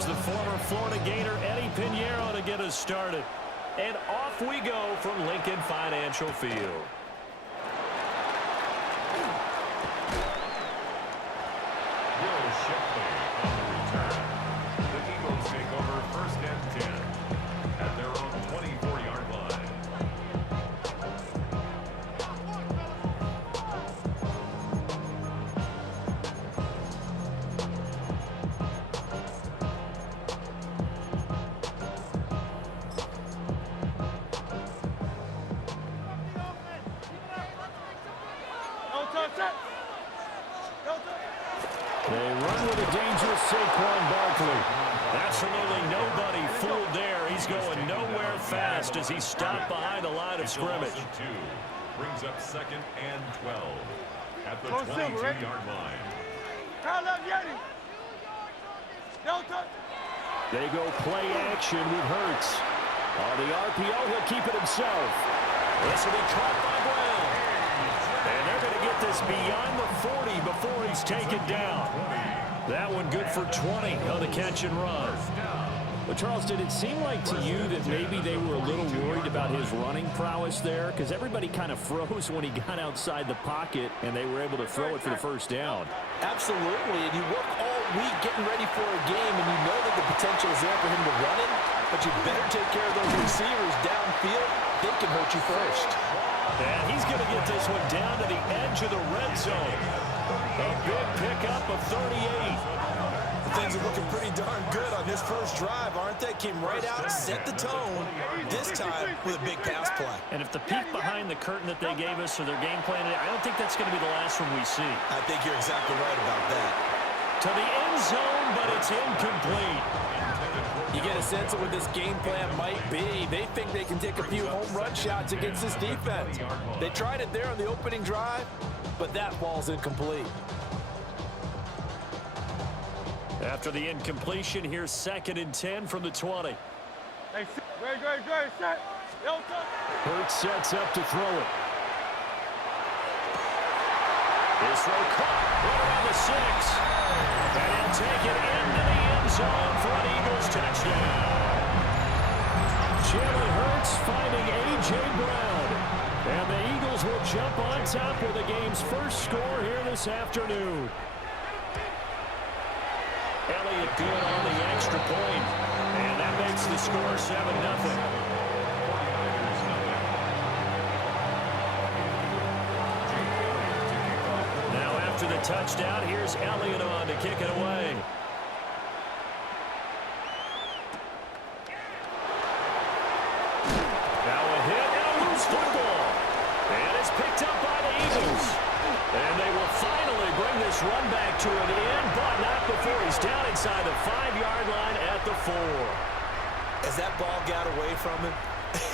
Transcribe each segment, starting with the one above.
Here's the former Florida Gator Eddie Pinheiro to get us started. And off we go from Lincoln Financial Field. The Eagles take over 1st and 10 at their own 24-yard line. They run with a dangerous Saquon Barkley. Absolutely nobody fooled there. He's going nowhere fast as he stopped behind the line of scrimmage. Brings up 2nd and 12 at the 22-yard line. They go play action with Hurts. On the RPO, he'll keep it himself. This will be caught by Brown. And they're going to get this beyond the 40 before he's taken down. That one good for 20 on the catch and run. But, Charles, did it seem like to you that maybe they were a little worried about his running prowess there? Because everybody kind of froze when he got outside the pocket, and they were able to throw it for the first down. Absolutely, and you work all week getting ready for a game, and you know that the potential is there for him to run it, but you better take care of those receivers downfield. They can hurt you first. And he's going to get this one down to the edge of the red zone. A big pickup of 38. Things are looking pretty darn good on this first drive, aren't they? Came right out, set the tone, this time with a big pass play. And if the peek behind the curtain that they gave us for their game plan, I don't think that's going to be the last one we see. I think you're exactly right about that. To the end zone, but it's incomplete. You get a sense of what this game plan might be. They think they can take a few home run shots against this defense. They tried it there on the opening drive, but that ball's incomplete. After the incompletion, here's 2nd and 10 from the 20. Hey, great, set. Hurts sets up to throw it. This throw caught right around the 6. And he'll take it into the end zone for an Eagles touchdown. Jalen Hurts finding A.J. Brown. And the Eagles will jump on top with the game's first score here this afternoon. Elliott good on the extra point. And that makes the score 7-0. To the touchdown, here's Elliott on to kick it away. Now a hit and a loose football. And it's picked up by the Eagles. And they will finally bring this run back to an end, but not before he's down inside the 5-yard line at the 4. As that ball got away from him,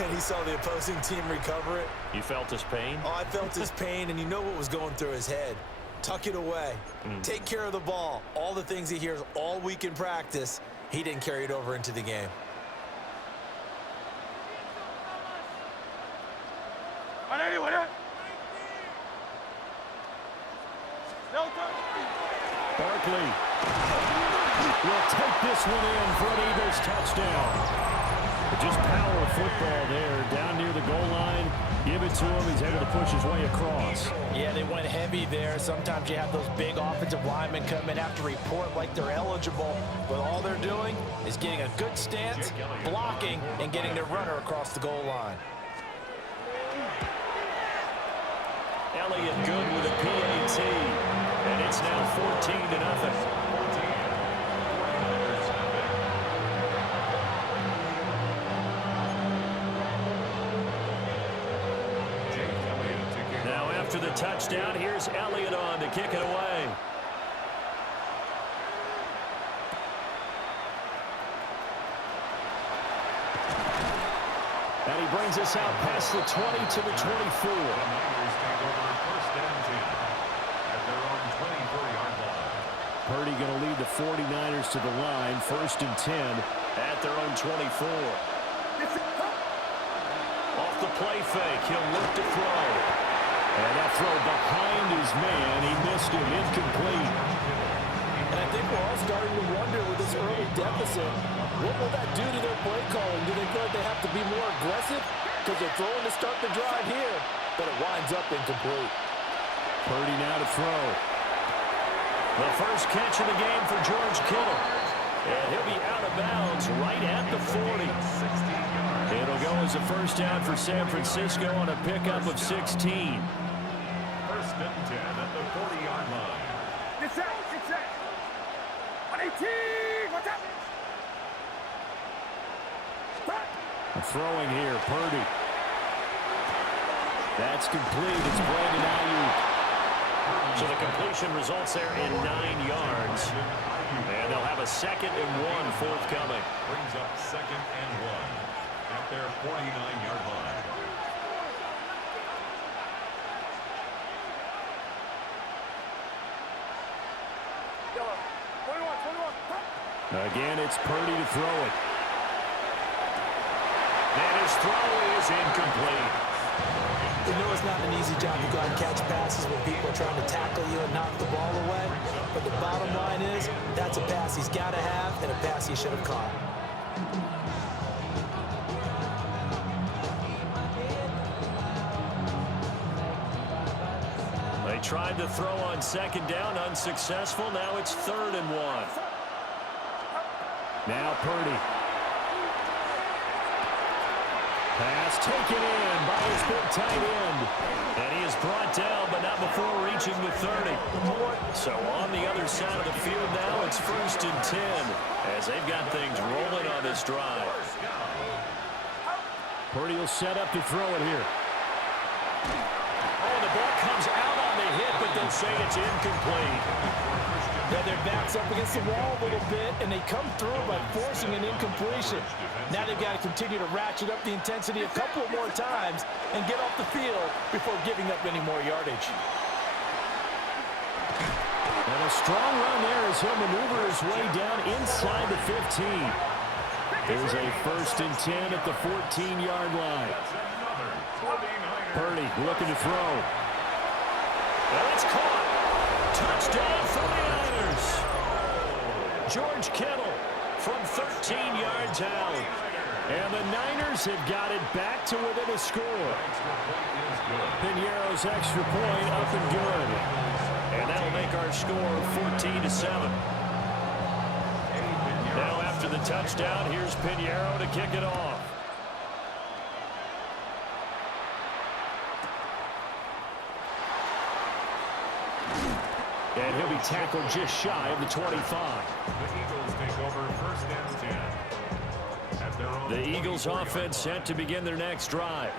and he saw the opposing team recover it. You felt his pain? Oh, I felt his pain, and you know what was going through his head. Tuck it away. Take care of the ball. All the things he hears all week in practice, he didn't carry it over into the game. Barkley will take this one in for an Eagles touchdown. Just power football there, down near the goal line. Give it to him. He's able to push his way across. Yeah, they went heavy there. Sometimes you have those big offensive linemen come in after report like they're eligible, but all they're doing is getting a good stance, blocking, and getting their runner across the goal line. Elliott good with a PAT, and it's now 14-0. After the touchdown, here's Elliott on to kick it away. And he brings us out past the 20 to the 24. Purdy going to lead the 49ers to the line, 1st and 10 at their own 24. Off the play fake, he'll look to throw. And that throw behind his man, he missed him, incomplete. And I think we're also starting to wonder with this early deficit, what will that do to their play calling? Do they feel like they have to be more aggressive? Because they're throwing to start the drive here, but it winds up incomplete. Purdy now to throw. The first catch of the game for George Kittle. And he'll be out of bounds right at the 40. It'll go as a first down for San Francisco on a pickup of 16. First and 10 at the 40-yard line. Get set. 118. What's up? Throwing here, Purdy. That's complete. It's Brandon Ayuk. So the completion results there in 9 yards. And they'll have a 2nd and 1 forthcoming. Brings up 2nd and 1 at their 49-yard line. Again, it's Purdy to throw it. And his throw is incomplete. You know it's not an easy job to go out and catch passes when people are trying to tackle you and knock the ball away. But the bottom line is, that's a pass he's got to have and a pass he should have caught. They tried to throw on 2nd down, unsuccessful. Now it's 3rd and 1. Now Purdy. Pass taken in by his big tight end. And he is brought down, but not before reaching the 30. So on the other side of the field now, it's 1st and 10 as they've got things rolling on this drive. Purdy will set up to throw it here. Oh, the ball comes out on the hit, but they'll say it's incomplete. Yeah, their back's up against the wall a little bit, and they come through by forcing an incompletion. Now they've got to continue to ratchet up the intensity a couple of more times and get off the field before giving up any more yardage. And a strong run there as he'll maneuver his way down inside the 15. There's a 1st and 10 at the 14-yard line. Purdy looking to throw. And it's caught. Touchdown 49ers. George Kittle from 13 yards out. And the Niners have got it back to within a score. Piñeiro's extra point up and good. And that'll make our score 14-7. Now after the touchdown, here's Piñeiro to kick it off. And he'll be tackled just shy of the 25. The Eagles take over 1st and 10. At their own The Eagles offense set to begin their next drive.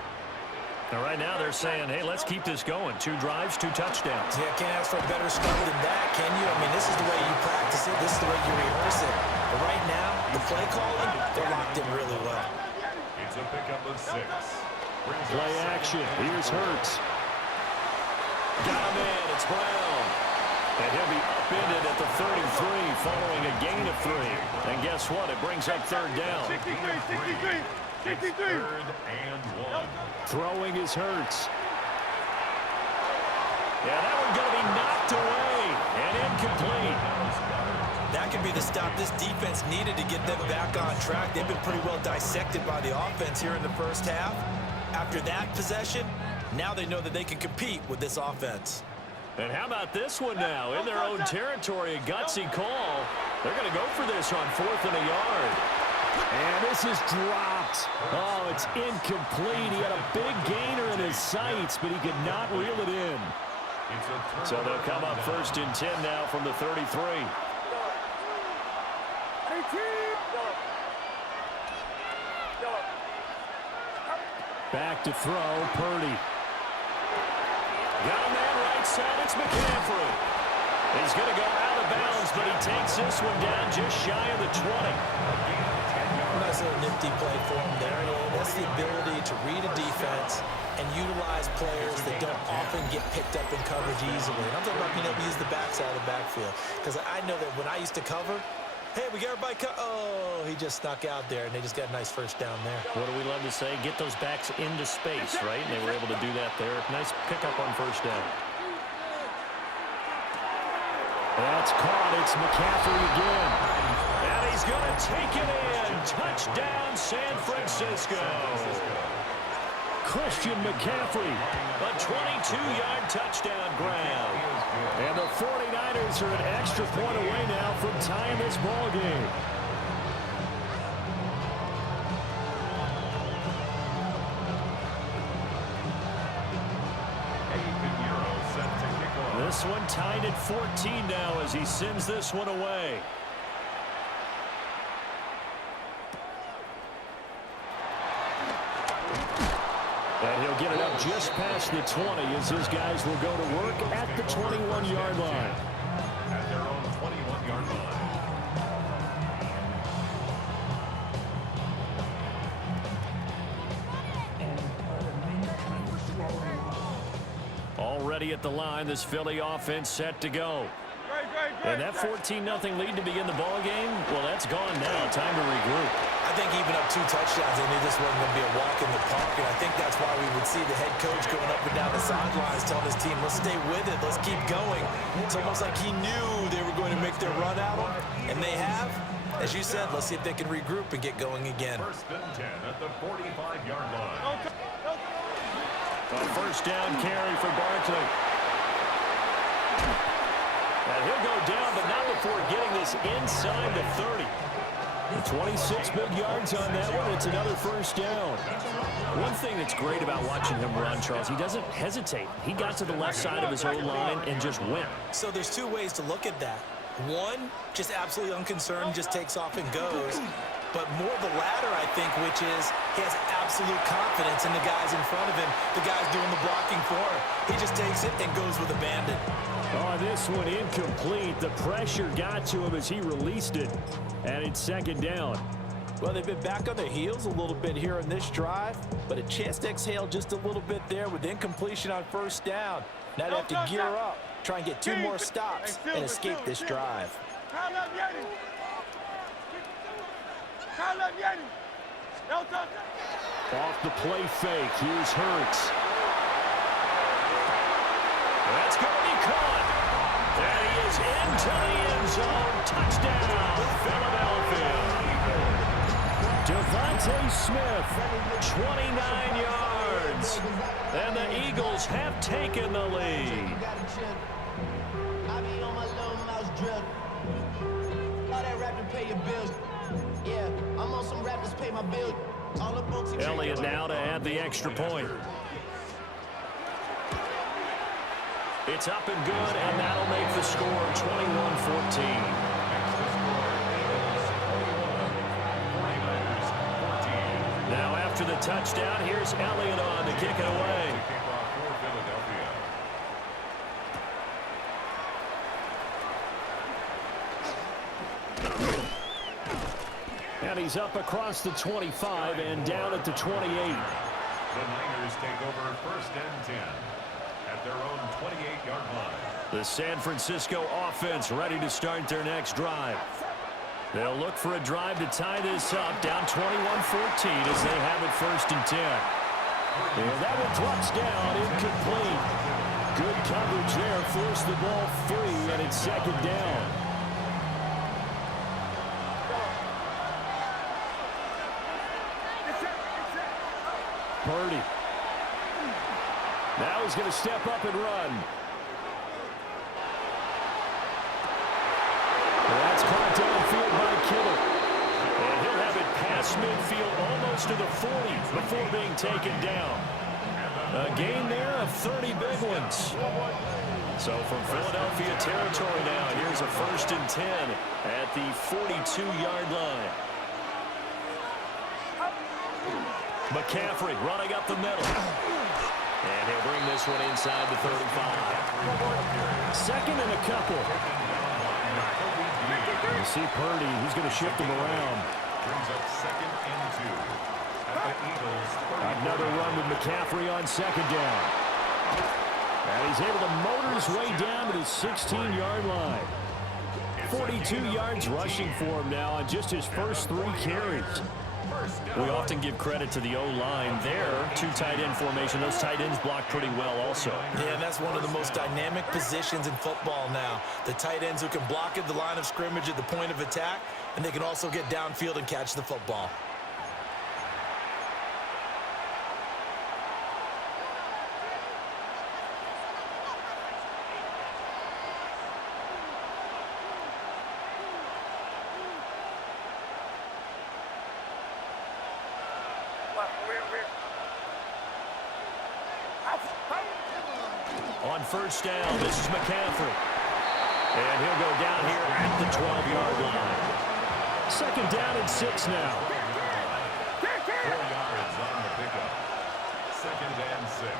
Now right now they're saying, hey, let's keep this going. 2 drives, 2 touchdowns. Yeah, can't ask for a better start than that, can you? I mean, this is the way you practice it. This is the way you rehearse it. But right now, the play calling, they're locked in really well. It's a pickup of 6. Play action. Here's Hurts. Got him in. It's Brown. And he'll be upended at the 33 following a gain of 3. And guess what? It brings up 3rd down. 63. 3rd and 1. Throwing is Hurts. Yeah, that one's going to be knocked away and incomplete. That could be the stop this defense needed to get them back on track. They've been pretty well dissected by the offense here in the first half. After that possession, now they know that they can compete with this offense. And how about this one now? In their own territory, a gutsy call. They're going to go for this on 4th and a yard. And this is dropped. Oh, it's incomplete. He had a big gainer in his sights, but he could not reel it in. So they'll come up 1st and 10 now from the 33. Back to throw, Purdy. Got a man right side, it's McCaffrey. He's going to go out of bounds, but he takes this one down just shy of the 20. Nice little nifty play for him there. That's the ability to read a defense and utilize players that don't often get picked up in coverage easily. And I'm talking about being able to use the backside of the backfield. Because I know that when I used to cover, hey, we got everybody oh, he just snuck out there, and they just got a nice first down there. What do we love to say? Get those backs into space, right? And they were able to do that there. Nice pickup on 1st down. That's caught. It's McCaffrey again. And he's going to take it in. Touchdown, San Francisco. Christian McCaffrey, a 22-yard touchdown grab. And the 49ers are an extra point away now from tying this ball game. This one tied at 14 now as he sends this one away. And he'll get it up just past the 20 as his guys will go to work at the 21-yard line. At their own 21-yard line. Already at the line, this Philly offense set to go. And that 14-0 lead to begin the ball game, well, that's gone now. Time to regroup. I think even up 2 touchdowns, they knew this wasn't going to be a walk in the park, and I think that's why we would see the head coach going up and down the sidelines telling his team, let's stay with it, let's keep going. It's almost like he knew they were going to make their run at him, and they have. As you said, let's see if they can regroup and get going again. First and 10 at the 45-yard line. A first down carry for Barkley. And he'll go down, but not before getting this inside the 30. 26 big yards on that one. It's another first down. One thing that's great about watching him run, Charles, he doesn't hesitate. He got to the left side of his own line and just went. So there's 2 ways to look at that. One, just absolutely unconcerned, just takes off and goes. But more the latter, I think, which is he has absolute confidence in the guys in front of him, the guys doing the blocking for him. He just takes it and goes with abandon. Oh, this one incomplete. The pressure got to him as he released it. And it's second down. Well, they've been back on their heels a little bit here in this drive, but a chance to exhale just a little bit there with incompletion on first down. Now they have to gear up, try and get 2 more stops and escape this drive. Off the play fake. Here's Hurts. That's going to be caught. And he is into the end zone. Touchdown, Philadelphia. Devontae Smith, 29 yards. And the Eagles have taken the lead. I be on my little mouse drill. All that rapping pay your bills. Yeah, I'm on some rappers pay my bills. All the books. Elliott now to add the extra point. It's up and good, and that'll make the score 21-14. Now after the touchdown, here's Elliott on to kick it away. And he's up across the 25 and down at the 28. The Niners take over first and 10 at their own 28-yard line. The San Francisco offense ready to start their next drive. They'll look for a drive to tie this up, down 21-14 as they have it first and 10. And that one drops down, incomplete. Good coverage there, forced the ball free, and it's second down. Purdy. Now he's going to step up and run. That's caught downfield by Kittle. And he'll have it past midfield almost to the 40 before being taken down. A gain there of 30 big ones. So from Philadelphia territory now, here's a first and 10 at the 42-yard line. McCaffrey running up the middle. And he'll bring this one inside the 35. Second and a couple. You see Purdy, he's going to shift him around. Brings up second and 2 at the Eagles. Another run with McCaffrey on second down. And he's able to motor his way down to the 16-yard line. 42 yards rushing for him now on just his first 3 carries. We often give credit to the O-line there. Two tight end formation. Those tight ends block pretty well also. Yeah, and that's one of the most dynamic positions in football now. The tight ends who can block at the line of scrimmage at the point of attack, and they can also get downfield and catch the football. On first down, this is McCaffrey. And he'll go down here at the 12-yard line. Second down and 6 now. 4 yards on the pickup. Second and 6.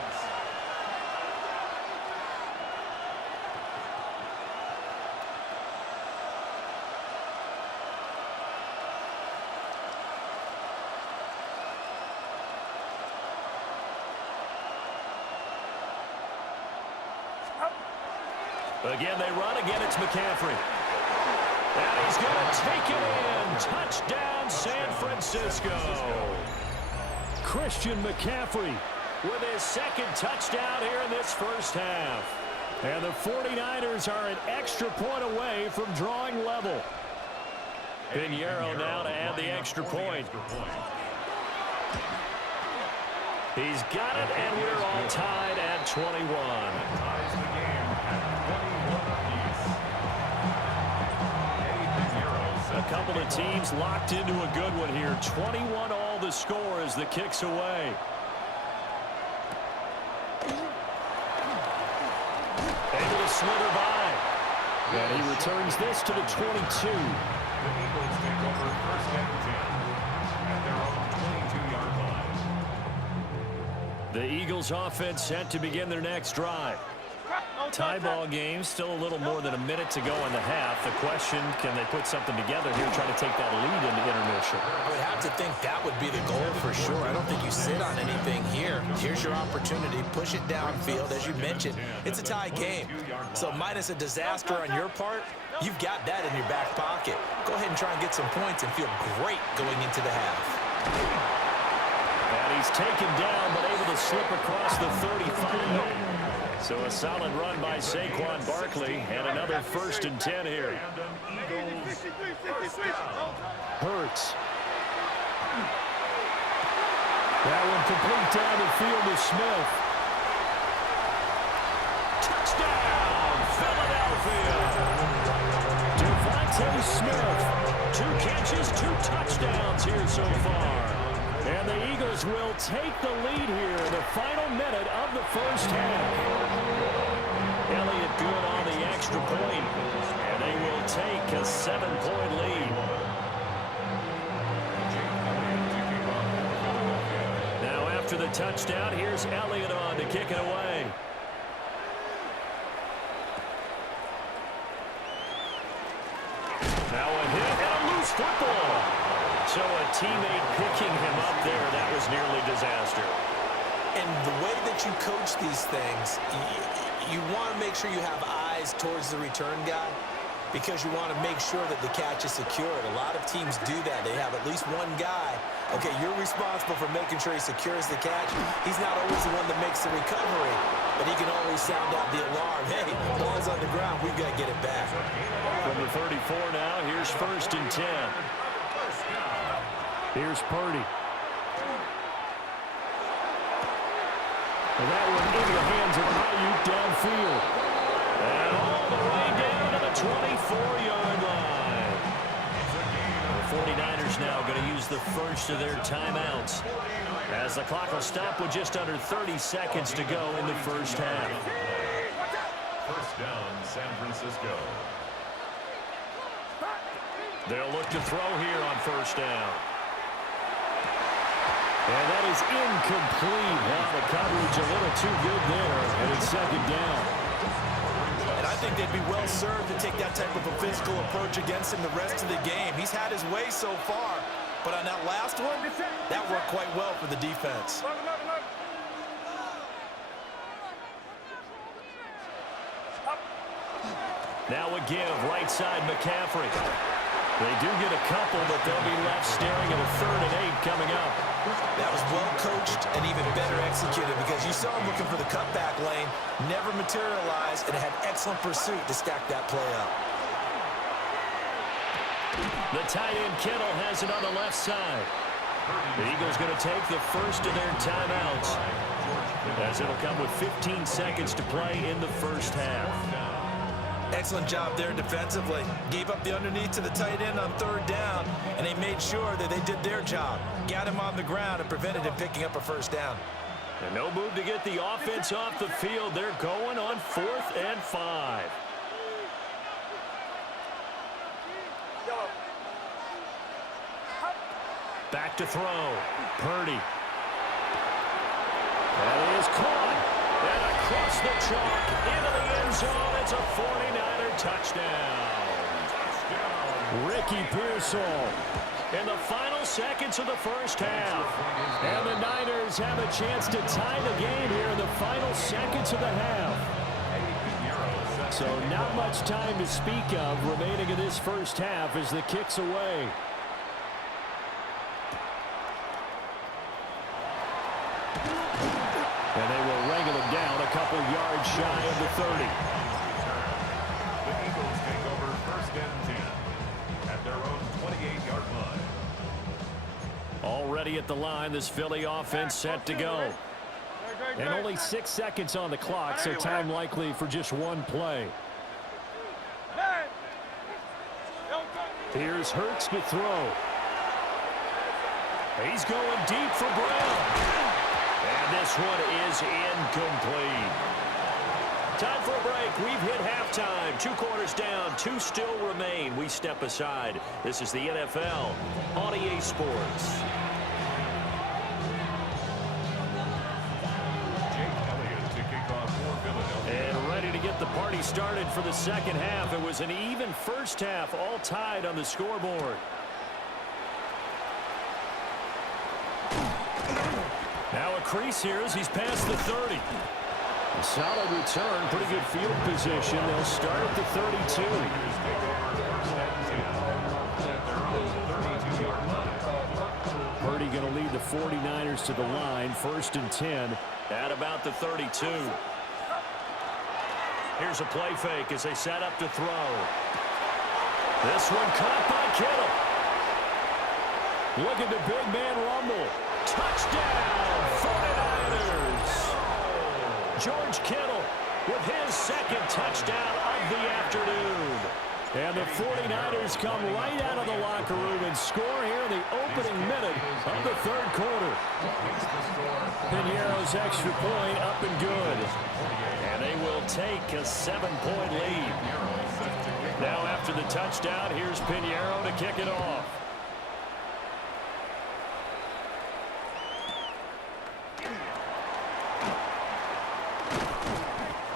Again, they run. Again, it's McCaffrey. And he's going to take it in. Touchdown, San Francisco. Christian McCaffrey with his second touchdown here in this first half. And the 49ers are an extra point away from drawing level. Pinheiro now to add the extra point. He's got it, and we're all tied at 21. Ties the game at 21 apiece. A couple of teams locked into a good one here. 21 all the score as the kick's away. Able to slither by. And he returns this to the 22. The Eagles take over first and 10 at their own 22-yard line. The Eagles offense set to begin their next drive. Tie ball game, still a little more than a minute to go in the half. The question, can they put something together here, try to take that lead into intermission? I would have to think that would be the goal for sure. I don't think you sit on anything here. Here's your opportunity. Push it downfield. As you mentioned, it's a tie game. So minus a disaster on your part, you've got that in your back pocket. Go ahead and try and get some points and feel great going into the half. And he's taken down, but able to slip across the 35. So a solid run by Saquon Barkley, and another first and 10 here. Hurts. That one complete down the field to Smith. Touchdown, Philadelphia. Devontae Smith, 2 catches, 2 touchdowns here so far. And the Eagles will take the lead here in the final minute of the first half. Elliott good on the extra point, and they will take a 7-point lead. Now after the touchdown, here's Elliott on to kick it away. Now a hit and a loose football. So a teammate picking him up there, that was nearly disaster. And the way that you coach these things, you want to make sure you have eyes towards the return guy because you want to make sure that the catch is secured. A lot of teams do that. They have at least one guy. Okay, you're responsible for making sure he secures the catch. He's not always the one that makes the recovery, but he can always sound out the alarm. Hey, ball's on the ground. We've got to get it back. From the 34 now, here's first and 10. Here's Purdy. And that one into the hands of Ayuk downfield. And all the way down to the 24-yard line. The 49ers now going to use the first of their timeouts as the clock will stop with just under 30 seconds to go in the first half. First down, San Francisco. They'll look to throw here on first down. And that is incomplete. Now the coverage a little too good there, and it's second down. And I think they'd be well served to take that type of a physical approach against him the rest of the game. He's had his way so far, but on that last one, that worked quite well for the defense. Now a give, right side McCaffrey. They do get a couple, but they'll be left staring at a 3rd and 8 coming up. That was well coached and even better executed because you saw him looking for the cutback lane, never materialized, and had excellent pursuit to stack that play up. The tight end Kittle has it on the left side. The Eagles going to take the first of their timeouts, as it'll come with 15 seconds to play in the first half. Excellent job there defensively. Gave up the underneath to the tight end on 3rd down, and they made sure that they did their job. Got him on the ground and prevented him picking up a 1st down. And no move to get the offense off the field. They're going on 4th and 5. Back to throw. Purdy. And he is caught. And across the chalk into the end zone. It's a 49er touchdown. Ricky Pearsall in the final seconds of the first half. And the Niners have a chance to tie the game here in the final seconds of the half. So not much time to speak of remaining in this first half as the kick's away. And they will wrangle him down a couple yards shy of the 30. The Eagles take over 1st and 10 at their own 28-yard line. Already at the line, this Philly offense set to go. And only 6 seconds on the clock, so time likely for just one play. Here's Hurts to throw. He's going deep for Brown. And this one is incomplete. Time for a break. We've hit halftime. 2 quarters down. 2 still remain. We step aside. This is the NFL on EA Sports. And ready to get the party started for the second half. It was an even first half, all tied on the scoreboard. Now a crease here as he's past the 30. A solid return, pretty good field position. They'll start at the 32. Purdy going to lead the 49ers to the line, 1st and 10 at about the 32. Here's a play fake as they set up to throw. This one caught by Kittle. Look at the big man rumble. Touchdown, 49ers. George Kittle with his 2nd touchdown of the afternoon. And the 49ers come right out of the locker room and score here in the opening minute of the 3rd quarter. Piñeiro's extra point up and good. And they will take a 7-point lead. Now after the touchdown, here's Piñeiro to kick it off.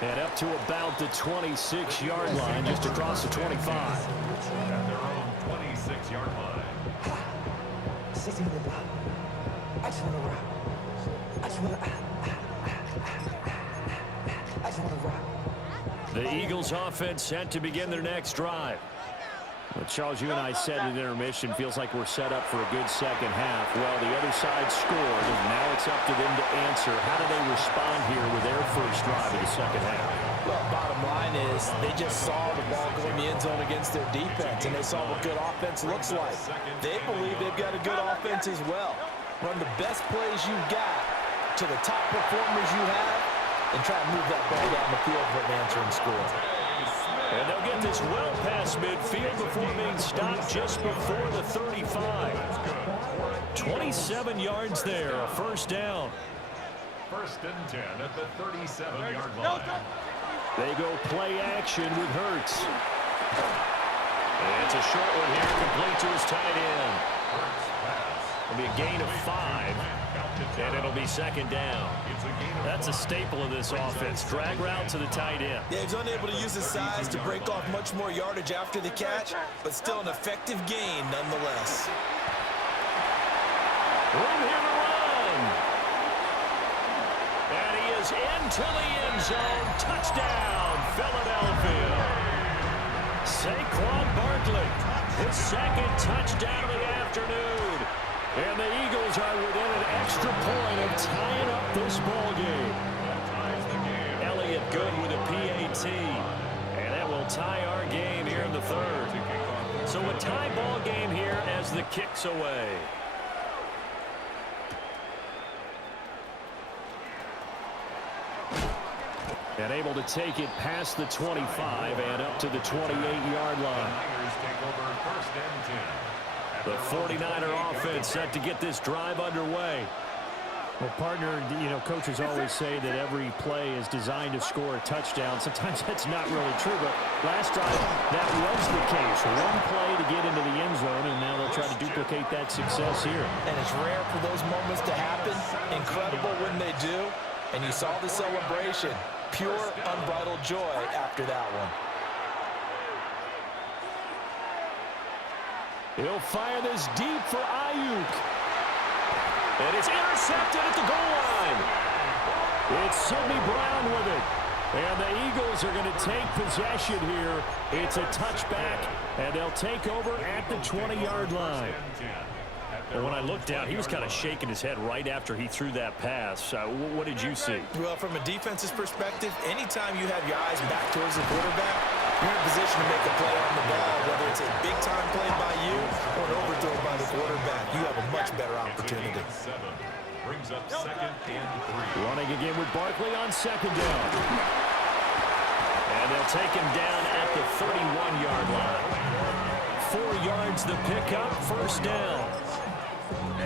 And up to about the 26-yard line, just across the 25. At their own 26-yard line. The Eagles offense set to begin their next drive. Well, Charles, you and I said in intermission, feels like we're set up for a good second half. Well, the other side scored, and now it's up to them to answer. How do they respond here with their first drive of the second half? Well, bottom line is they just saw the ball go in the end zone against their defense, and they saw what good offense looks like. They believe they've got a good offense as well. Run the best plays you've got to the top performers you have, and try to move that ball down the field for an answering score. And they'll get this well past midfield before being stopped just before the 35. 27 yards there, a 1st down. 1st and 10 at the 37-yard line. They go play action with Hurts. And it's a short one here, complete to his tight end. It'll be a gain of 5, and it'll be 2nd down. That's a staple of this offense. Drag route to the tight end. Yeah, he's unable to use his size to break off much more yardage after the catch, but still an effective gain nonetheless. Room here to run. And he is into the end zone. Touchdown, Philadelphia. Saquon Barkley His second touchdown of the afternoon. And the Eagles are within an extra point of tying up this ball game. Elliott good with a PAT. And that will tie our game here in the third. So a tie ball game here as the kick's away. And able to take it past the 25 and up to the 28-yard line. The 49er offense set to get this drive underway. Well, partner, you know, coaches always say that every play is designed to score a touchdown. Sometimes that's not really true, but last drive, that was the case. One play to get into the end zone, and now they'll try to duplicate that success here. And it's rare for those moments to happen. Incredible when they do. And you saw the celebration. Pure, unbridled joy after that one. He'll fire this deep for Ayuk. And it's intercepted at the goal line. It's Sidney Brown with it. And the Eagles are going to take possession here. It's a touchback, and they'll take over at the 20-yard line. And when I looked down, he was kind of shaking his head right after he threw that pass. What did you see? Well, from a defense's perspective, anytime you have your eyes back towards the quarterback, you're in position to make a play on the ball, whether it's a big-time play by you or an overthrow by the quarterback. You have a much better opportunity. Brings up 2nd and 3. Running again with Barkley on 2nd down. And they'll take him down at the 31-yard line. 4 yards the pickup, 1st down.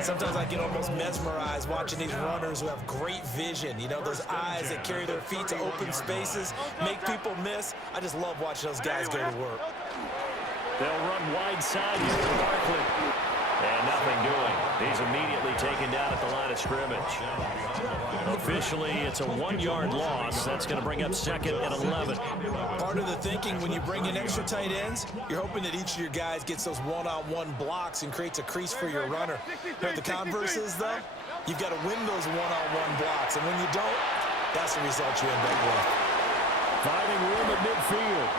Sometimes I get almost mesmerized watching these runners who have great vision. You know, those eyes that carry their feet to open spaces, make people miss. I just love watching those guys go to work. They'll run wide side here with Barkley. And nothing doing. He's immediately taken down at the line of scrimmage. Officially, it's a 1-yard loss. That's going to bring up 2nd and 11. Part of the thinking when you bring in extra tight ends, you're hoping that each of your guys gets those one-on-one blocks and creates a crease for your runner. But the converse is, though, you've got to win those one-on-one blocks. And when you don't, that's the result you end up with. Finding room at midfield.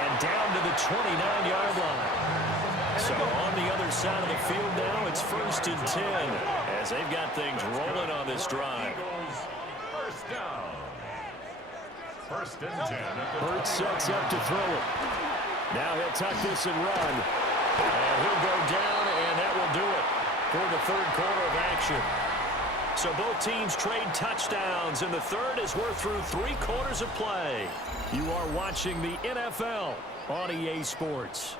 And down to the 29-yard line. So on the other side of the field now, it's 1st and 10 as they've got things rolling on this drive. First down. 1st and 10. Hurts sets up to throw it. Now he'll tuck this and run. And he'll go down, and that will do it for the 3rd quarter of action. So both teams trade touchdowns, and the third as we're through 3 quarters of play. You are watching the NFL on EA Sports.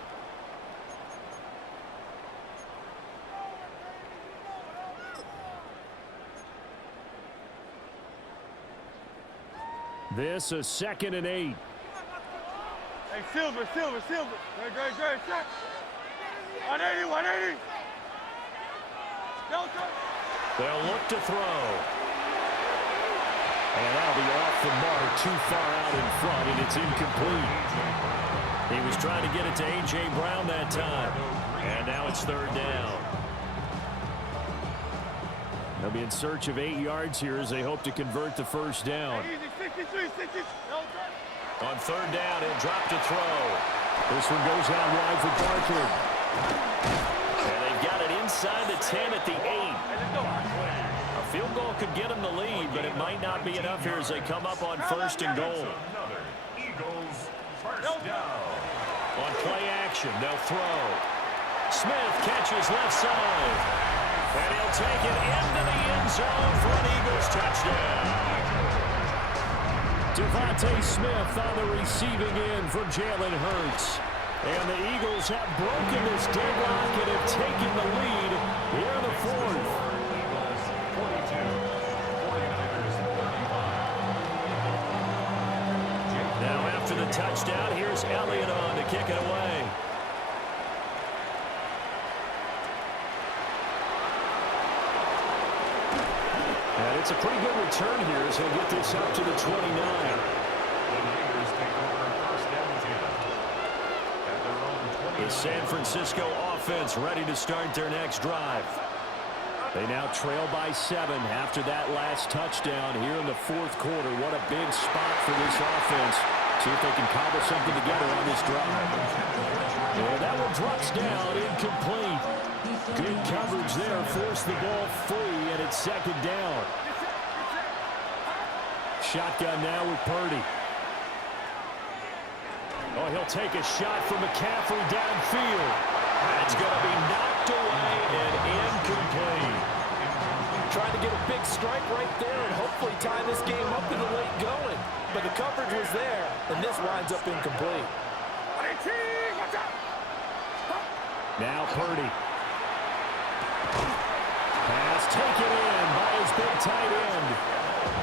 This is 2nd and 8. Hey, Silver. Great shot. 180. They'll look to throw. And that'll be off the mark, too far out in front, and it's incomplete. He was trying to get it to A.J. Brown that time. And now it's 3rd down. They'll be in search of 8 yards here as they hope to convert the 1st down. On 3rd down, he'll drop to throw. This one goes out wide for Barkley. And they've got it inside the 10 at the 8. A field goal could get them the lead, but it might not be enough here as they come up on 1st and goal. Eagles 1st down. On play action, they'll throw. Smith catches left side. And he'll take it into the end zone for an Eagles touchdown. Devontae Smith on the receiving end from Jalen Hurts. And the Eagles have broken this deadlock and have taken the lead here in the 4th. Eagles 42, 49ers 35. Now after the touchdown, here's Elliott on to kick it away. And it's a pretty good return here as he'll get this up to the 29. The Raiders take over 1st and 10 at their own 20. The San Francisco offense ready to start their next drive. They now trail by 7 after that last touchdown here in the 4th quarter. What a big spot for this offense See if they can cobble something together on this drive. And that one drops down, incomplete. Good coverage there, forced the ball free, and it's second down. Shotgun now with Purdy. Oh, he'll take a shot from McCaffrey downfield. That's going to be knocked away and incomplete. Trying to get a big strike right there and hopefully tie this game up in the late going. But the coverage was there, and this winds up incomplete. Now Purdy. Pass taken in by his big tight end.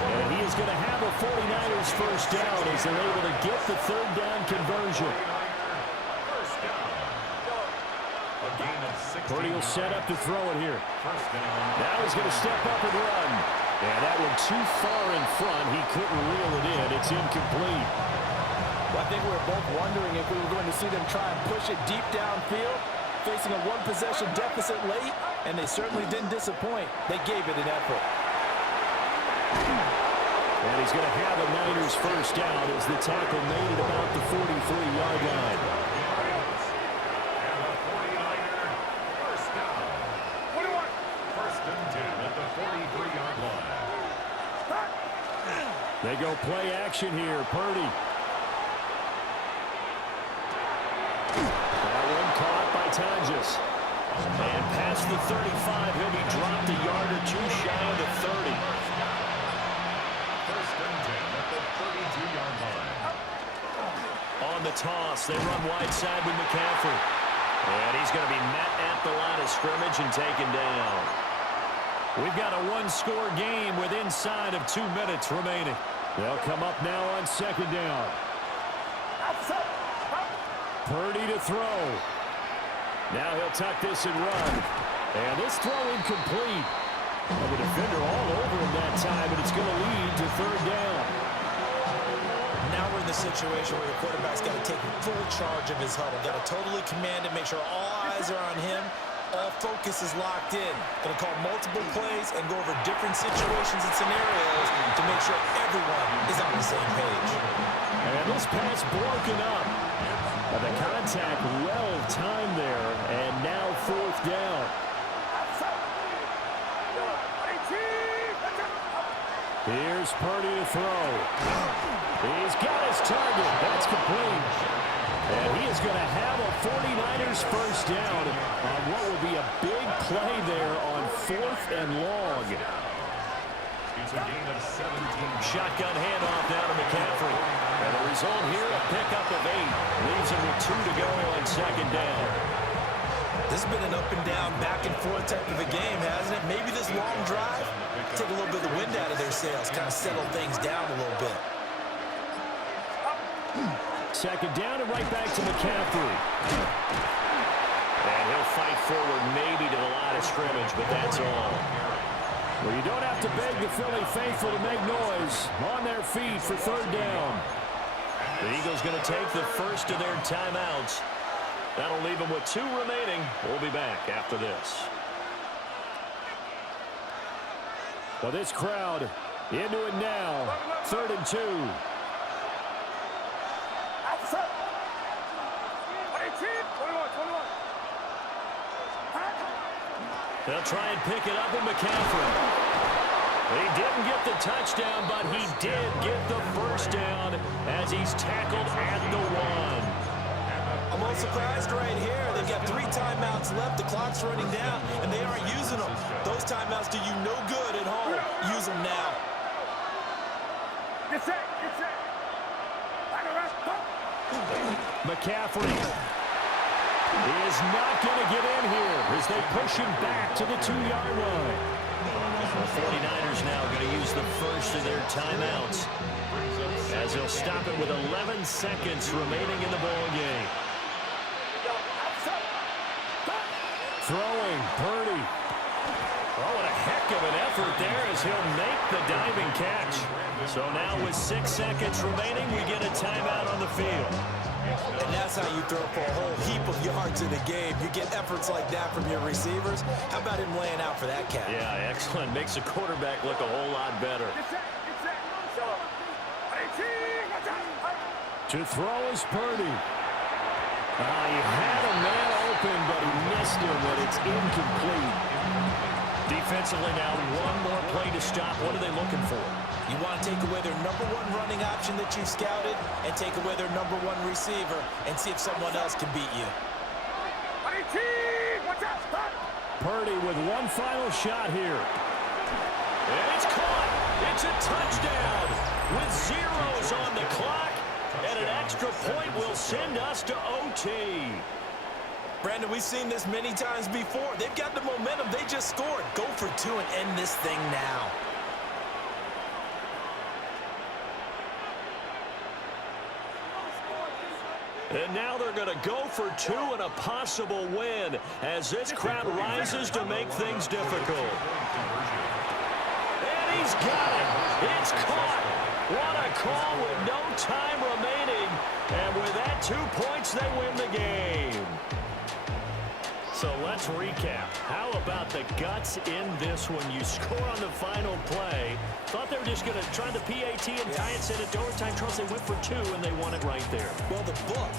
And he is going to have a 49ers first down as they're able to get the third down conversion. Purdy will set up to throw it here. Now he's going to step up and run. And that one too far in front. He couldn't reel it in. It's incomplete. Well, I think we were both wondering if we were going to see them try and push it deep downfield, facing a one-possession deficit late, and they certainly didn't disappoint. They gave it an effort. And he's going to have a Niners first down as the tackle made it about the 43-yard line. They go play action here. Purdy. That one caught by Tonjes. And past the 35, he'll be dropped a yard or two shy of the 30. First and 10 at the 32-yard line. On the toss, they run wide side with McCaffrey. And he's going to be met at the line of scrimmage and taken down. We've got a one-score game with inside of 2 minutes remaining. They'll come up now on second down. Purdy to throw. Now he'll tuck this and run. And this throw incomplete. And the defender all over him that time, and it's going to lead to third down. Now we're in the situation where the quarterback's got to take full charge of his huddle. Got to totally command it, make sure all eyes are on him. All focus is locked in. Going to call multiple plays and go over different situations and scenarios to make sure everyone is on the same page. And this pass broken up. The contact well timed there, and now fourth down. Here's Purdy to throw. He's got his target. That's complete. And he is going to have a 49ers first down on what will be a big play there on fourth and long. It's a gain of 17. Shotgun handoff down to McCaffrey. And the result here, a pickup of 8. Leaves him with 2 to go on second down. This has been an up and down, back and forth type of a game, hasn't it? Maybe this long drive, take a little bit of the wind out of their sails, kind of settle things down a little bit. Second down and right back to McCaffrey. And he'll fight forward maybe to the line of scrimmage, but that's all. Well, you don't have to beg the Philly faithful to make noise. On their feet for third down. The Eagles going to take the first of their timeouts. That'll leave them with 2 remaining. We'll be back after this. Well, this crowd into it now. 3rd and 2. They'll try and pick it up with McCaffrey. He didn't get the touchdown, but he did get the first down as he's tackled at the 1. I'm a little surprised right here. They've got 3 timeouts left. The clock's running down, and they aren't using them. Those timeouts do you no good at home. Use them now. Get set, get set. McCaffrey is not going to get in here as they push him back to the 2-yard line. The 49ers now going to use the first of their timeouts as they'll stop it with 11 seconds remaining in the ball game. Throwing, Purdy. Oh, what a heck of an effort there as he'll make the diving catch. So now with 6 seconds remaining, we get a timeout on the field. And that's how you throw for a whole heap of yards in a game. You get efforts like that from your receivers. How about him laying out for that catch? Yeah, excellent. Makes the quarterback look a whole lot better. To throw is Purdy. He had a man open, but he missed him, and it's incomplete. Defensively now, one more play to stop. What are they looking for? You want to take away their number one running option that you scouted and take away their number one receiver and see if someone else can beat you. Purdy with one final shot here. And it's caught. It's a touchdown with zeros on the clock. And an extra point will send us to OT. Brandon, we've seen this many times before. They've got the momentum. They just scored. Go for two and end this thing now. And now they're going to go for two and a possible win as this crowd rises to make things difficult. And he's got it. It's caught. What a call with no time remaining. And with that 2 points, they win the game. So let's recap. How about the guts in this one? You score on the final play. Thought they were just going to try the PAT and tie it, send it to overtime. Charles, they went for two, and they won it right there. Well, the book